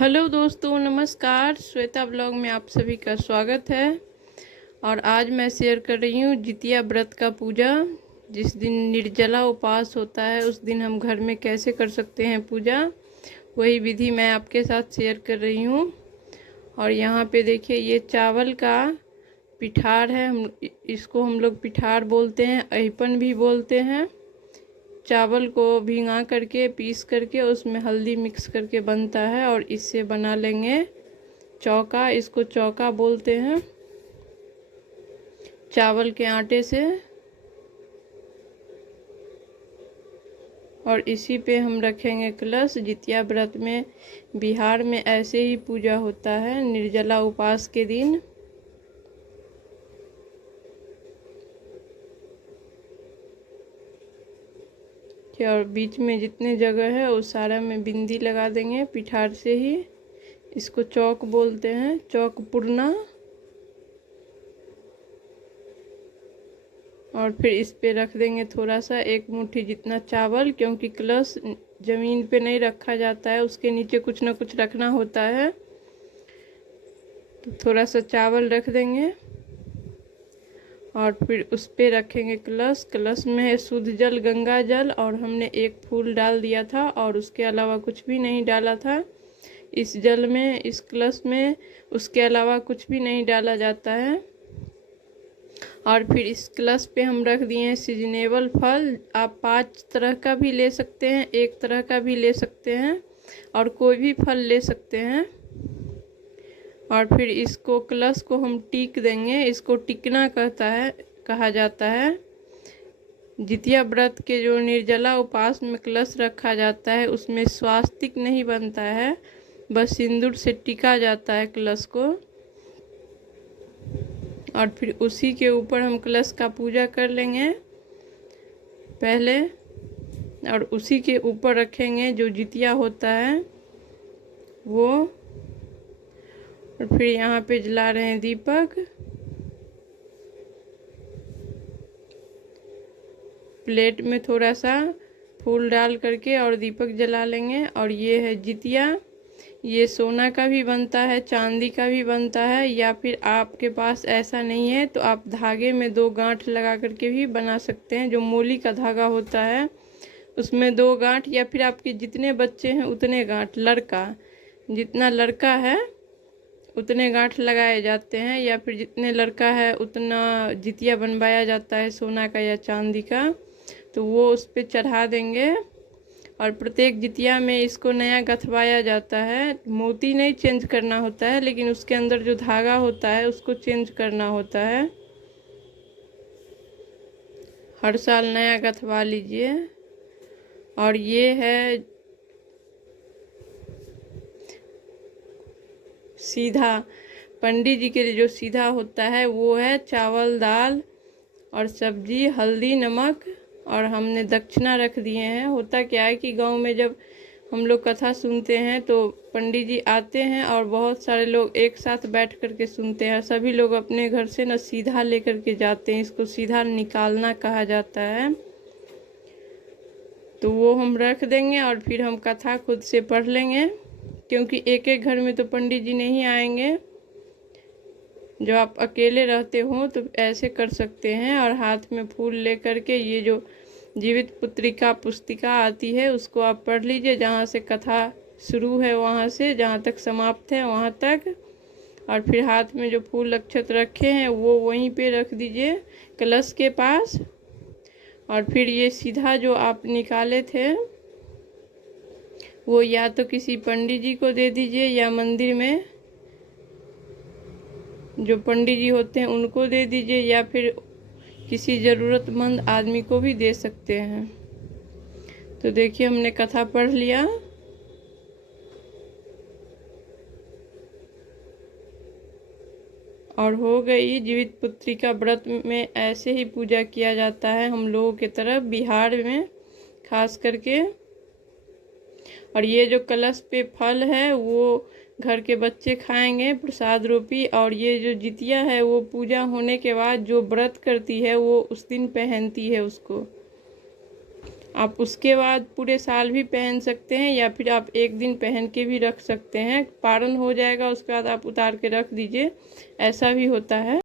Hello दोस्तों, नमस्कार। Shweta blog में आप सभी का स्वागत है। और आज मैं शेयर कर रही हूँ जितिया व्रत का पूजा। जिस दिन निर्जला उपवास होता है उस दिन हम घर में कैसे कर सकते हैं पूजा, वही विधि मैं आपके साथ शेयर कर रही हूँ। और यहाँ पे देखिए, ये चावल का पिठार है। इसको हम लोग पिठार बोलते हैं, अहिपन भी बोलते हैं। चावल को भिंगा करके पीस करके उसमें हल्दी मिक्स करके बनता है और इससे बना लेंगे चौका। इसको चौका बोलते हैं, चावल के आटे से। और इसी पे हम रखेंगे कलश। जितिया व्रत में बिहार में ऐसे ही पूजा होता है निर्जला उपवास के दिन। और बीच में जितने जगह है उस सारा में बिंदी लगा देंगे पिठार से ही। इसको चौक बोलते हैं, चौक पूर्णा। और फिर इस पे रख देंगे थोड़ा सा, एक मुट्ठी जितना चावल, क्योंकि कलश जमीन पे नहीं रखा जाता है, उसके नीचे कुछ ना कुछ रखना होता है। तो थोड़ा सा चावल रख देंगे और फिर उस पे रखेंगे कलश। कलश में है शुद्ध जल, गंगा जल, और हमने एक फूल डाल दिया था और उसके अलावा कुछ भी नहीं डाला था इस जल में, इस कलश में। उसके अलावा कुछ भी नहीं डाला जाता है। और फिर इस कलश पे हम रख दिए हैं सीजनेबल फल। आप 5 तरह का भी ले सकते हैं, 1 तरह का भी ले सकते हैं, और कोई भी फल ले सकते हैं। और फिर इसको कलश को हम टीक देंगे। इसको टिकना कहा जाता है। जितिया व्रत के जो निर्जला उपवास में कलश रखा जाता है उसमें स्वास्तिक नहीं बनता है, बस सिंदूर से टिका जाता है कलश को। और फिर उसी के ऊपर हम कलश का पूजा कर लेंगे पहले। और उसी के ऊपर रखेंगे जो जितिया होता है वो। और फिर यहाँ पे जला रहे हैं दीपक। प्लेट में थोड़ा सा फूल डाल करके और दीपक जला लेंगे। और ये है जितिया। ये सोना का भी बनता है, चांदी का भी बनता है, या फिर आपके पास ऐसा नहीं है तो आप धागे में 2 गांठ लगा करके भी बना सकते हैं। जो मोली का धागा होता है उसमें 2 गांठ, या फिर आपके जितने बच्चे हैं उतने गांठ, लड़का जितना लड़का है उतने गांठ लगाए जाते हैं, या फिर जितने लड़का है उतना जितिया बनवाया जाता है सोना का या चांदी का। तो वो उस पर चढ़ा देंगे। और प्रत्येक जितिया में इसको नया गथवाया जाता है। मोती नहीं चेंज करना होता है, लेकिन उसके अंदर जो धागा होता है उसको चेंज करना होता है। हर साल नया गथवा लीजिए। और ये है सीधा, पंडित जी के लिए जो सीधा होता है वो है चावल, दाल और सब्जी, हल्दी, नमक। और हमने दक्षिणा रख दिए हैं। होता क्या है कि गांव में जब हम लोग कथा सुनते हैं तो पंडित जी आते हैं और बहुत सारे लोग एक साथ बैठ कर के सुनते हैं। सभी लोग अपने घर से ना सीधा लेकर के जाते हैं, इसको सीधा निकालना कहा जाता है। तो वो हम रख देंगे और फिर हम कथा खुद से पढ़ लेंगे, क्योंकि एक एक घर में तो पंडित जी नहीं आएंगे। जो आप अकेले रहते हो तो ऐसे कर सकते हैं। और हाथ में फूल लेकर के ये जो जीवित पुत्रिका पुस्तिका आती है उसको आप पढ़ लीजिए, जहाँ से कथा शुरू है वहाँ से जहाँ तक समाप्त है वहाँ तक। और फिर हाथ में जो फूल अक्षत रखे हैं वो वहीं पे रख दीजिए कलश के पास। और फिर ये सीधा जो आप निकाले थे वो या तो किसी पंडित जी को दे दीजिए, या मंदिर में जो पंडित जी होते हैं उनको दे दीजिए, या फिर किसी ज़रूरतमंद आदमी को भी दे सकते हैं। तो देखिए, हमने कथा पढ़ लिया। और हो गई। जीवित पुत्रिका व्रत में ऐसे ही पूजा किया जाता है हम लोगों की तरफ, बिहार में खास करके। और ये जो कलश पे फल है वो घर के बच्चे खाएंगे प्रसाद रूपी। और ये जो जितिया है वो पूजा होने के बाद जो व्रत करती है वो उस दिन पहनती है उसको। आप उसके बाद पूरे साल भी पहन सकते हैं, या फिर आप एक दिन पहन के भी रख सकते हैं। पारन हो जाएगा उसके बाद आप उतार के रख दीजिए, ऐसा भी होता है।